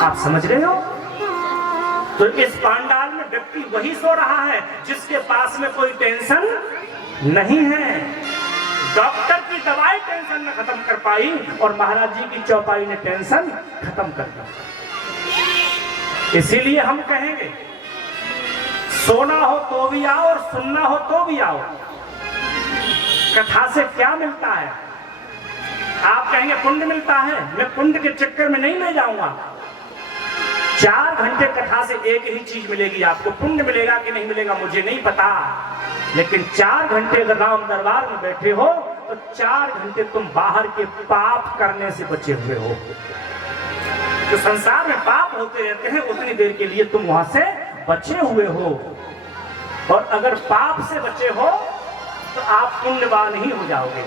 आप समझ रहे हो? तो इस पांडाल में व्यक्ति वही सो रहा है जिसके पास में कोई टेंशन नहीं है। डॉक्टर की दवाई टेंशन न खत्म कर पाई और महाराज जी की चौपाई ने टेंशन खत्म कर दी। इसीलिए हम कहेंगे सोना हो तो भी आओ और सुनना हो तो भी आओ। कथा से क्या मिलता है? आप कहेंगे पुण्य मिलता है। मैं पुण्य के चक्कर में नहीं ले जाऊंगा। 4 घंटे कथा से एक ही चीज मिलेगी आपको। पुण्य मिलेगा कि नहीं मिलेगा मुझे नहीं पता, लेकिन 4 घंटे अगर राम दरबार में बैठे हो तो 4 घंटे तुम बाहर के पाप करने से बचे हुए हो। जो संसार में पाप होते रहते हैं उतनी देर के लिए तुम वहां से बचे हुए हो। और अगर पाप से बचे हो तो आप पुण्यवान ही हो जाओगे।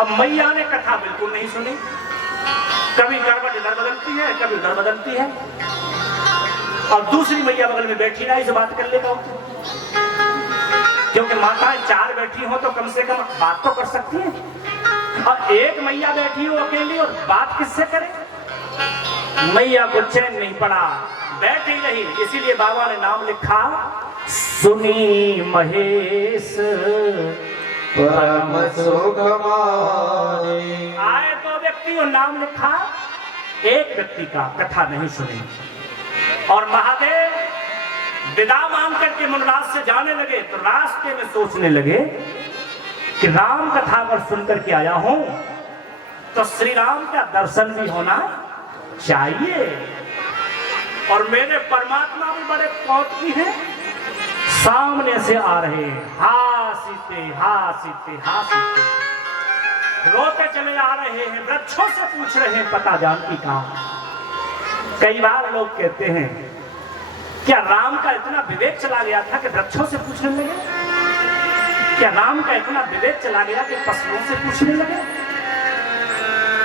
अब मैया ने कथा बिल्कुल नहीं सुनी। कभी गड़बड़ इधर बदलती है, कभी उधर बदलती है, और दूसरी मैया बगल में बैठी ना इसे बात कर लेगा। क्योंकि माताएं 4 बैठी हो तो कम से कम बात तो कर सकती हैं। और एक मैया बैठी हो अकेली और बात किससे करे? मैया को चैन नहीं पड़ा, बैठ ही रही। इसीलिए बाबा ने नाम लिखा सुनी महेश परम सुख माने। आए 2 व्यक्ति और नाम लिखा, एक व्यक्ति का कथा नहीं सुनी। और महादेव विदा मांग करके मुनराज से जाने लगे तो रास्ते में सोचने लगे कि राम कथा अगर सुनकर के आया हूं तो श्री राम का दर्शन भी होना चाहिए। और मेरे परमात्मा भी बड़े कौतुकी हैं, सामने से आ रहे हैं, हासीते हासीते हासीते रोते चले आ रहे हैं, वृक्षों से पूछ रहे हैं पता जानकी कहां। कई बार लोग कहते हैं क्या राम का इतना विवेक चला गया था कि वृक्षों से पूछने लगे? क्या राम का इतना विवेक चला गया कि पशुओं से पूछने लगे?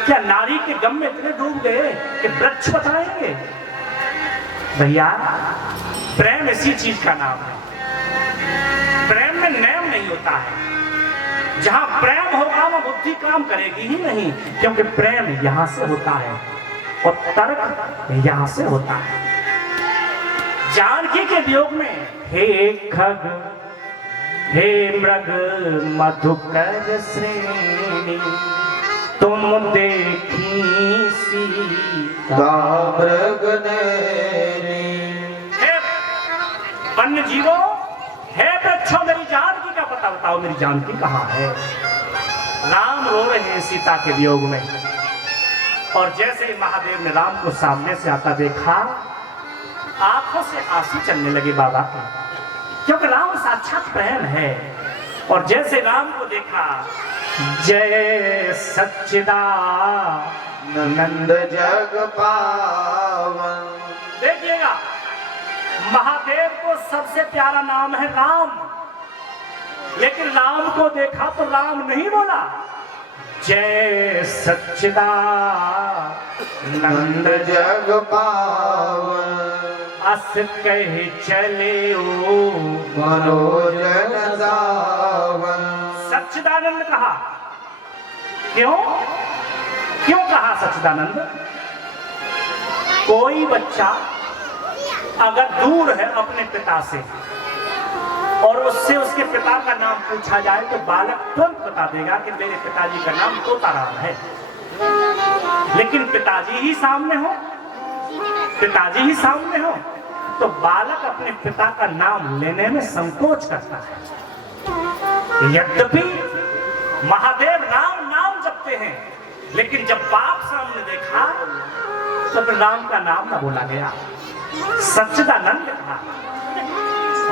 क्या नारी के गम में इतने डूब गए कि वृक्ष बताएंगे? भैया प्रेम इसी चीज का नाम है। प्रेम में नेम नहीं होता है। जहां प्रेम होगा वह बुद्धि काम करेगी ही नहीं, क्योंकि प्रेम यहां से होता है और तर्क यहां से होता है। जानकी के वियोग में हे खग हे मृग मधुकर श्रेणी तुम देखी सीता मृग ने। हे वन्य जीवों, हे वृक्षों, मेरी जानकी का पता बताओ, मेरी जानकी कहाँ है? राम रो रहे हैं सीता के वियोग में। और जैसे ही महादेव ने राम को सामने से आता देखा, आंखों से आंसू चलने लगे बाबा के, क्योंकि राम साक्षात प्रेम है। और जैसे राम को देखा, जय सच्चिदानंद जग पावन। देखिएगा महादेव को सबसे प्यारा नाम है राम, लेकिन राम को देखा तो राम नहीं बोला, जय सच्चिदानंद जग पावन। अस कह चले ओ मनोजन सावन। सच्चिदानंद कहा। क्यों क्यों कहा सच्चिदानंद? कोई बच्चा अगर दूर है अपने पिता से और उससे उसके पिता का नाम पूछा जाए तो बालक तुरंत बता देगा कि मेरे पिताजी का नाम तोताराम है। लेकिन पिताजी ही सामने हो, पिताजी ही सामने हो तो बालक अपने पिता का नाम लेने में संकोच करता है। यद्यपि महादेव राम नाम जपते हैं, लेकिन जब बाप सामने देखा तो फिर राम का नाम ना बोला गया, सच्चिदानंद कहा।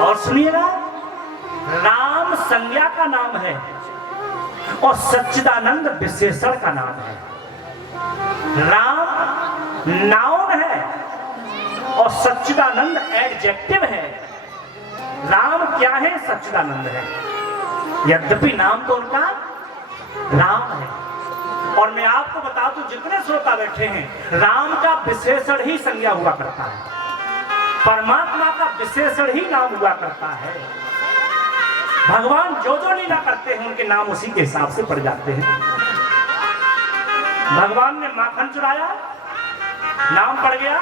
और सुनिएगा, राम संज्ञा का नाम है और सच्चिदानंद विशेषण का नाम है। राम नाउन है और सच्चिदानंद एडजेक्टिव है। राम क्या है? सच्चिदानंद है। यद्यपि नाम तो उनका राम है। और मैं आपको बता दूं, जितने श्रोता बैठे हैं, राम का विशेषण ही संज्ञा हुआ करता है, परमात्मा का विशेषण ही नाम हुआ करता है। भगवान जो जो लीला करते हैं उनके नाम उसी के हिसाब से पड़ जाते हैं। भगवान ने माखन चुराया, नाम पड़ गया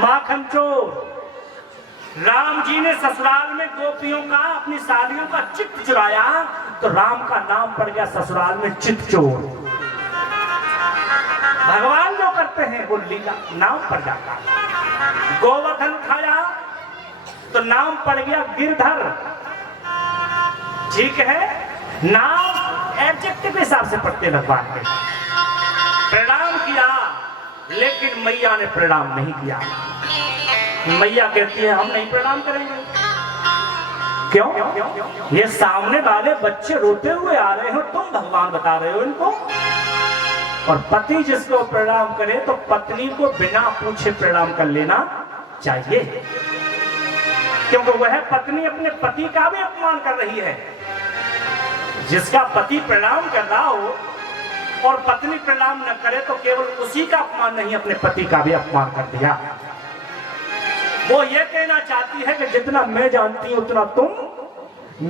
माखन चोर। राम जी ने ससुराल में गोपियों का, अपनी सालियों का चित्त चुराया, तो राम का नाम पड़ गया ससुराल में चित्त चोर। भगवान जो करते हैं वो लीला नाम पड़ जाता है। गोवर्धन उठाया तो नाम पड़ गया गिरधर। ठीक है, नाम एडजेक्टिव के हिसाब से पढ़ते भगवान के। प्रणाम किया लेकिन मैया ने प्रणाम नहीं किया। मैया कहती है हम नहीं प्रणाम करेंगे। क्यों? ये सामने वाले बच्चे रोते हुए आ रहे हो, तुम भगवान बता रहे हो इनको। और पति जिसको प्रणाम करे तो पत्नी को बिना पूछे प्रणाम कर लेना चाहिए, क्योंकि वह पत्नी अपने पति का भी अपमान कर रही है। जिसका पति प्रणाम कर रहा हो और पत्नी प्रणाम न करे तो केवल उसी का अपमान नहीं, अपने पति का भी अपमान कर दिया। वो ये कहना चाहती है कि जितना मैं जानती हूं उतना तुम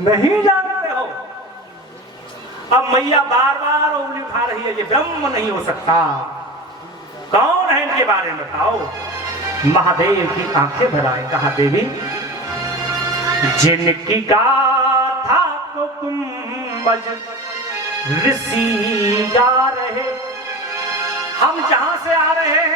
नहीं जानते हो। अब मैया बार बार उंगली उठा रही है, ये ब्रह्म नहीं हो सकता। कौन है इनके बारे में बताओ। महादेव की आंखें भर आए, कहा देवी जिनकी गाथा को तुम ऋषि गा रहे, हम जहां से आ रहे हैं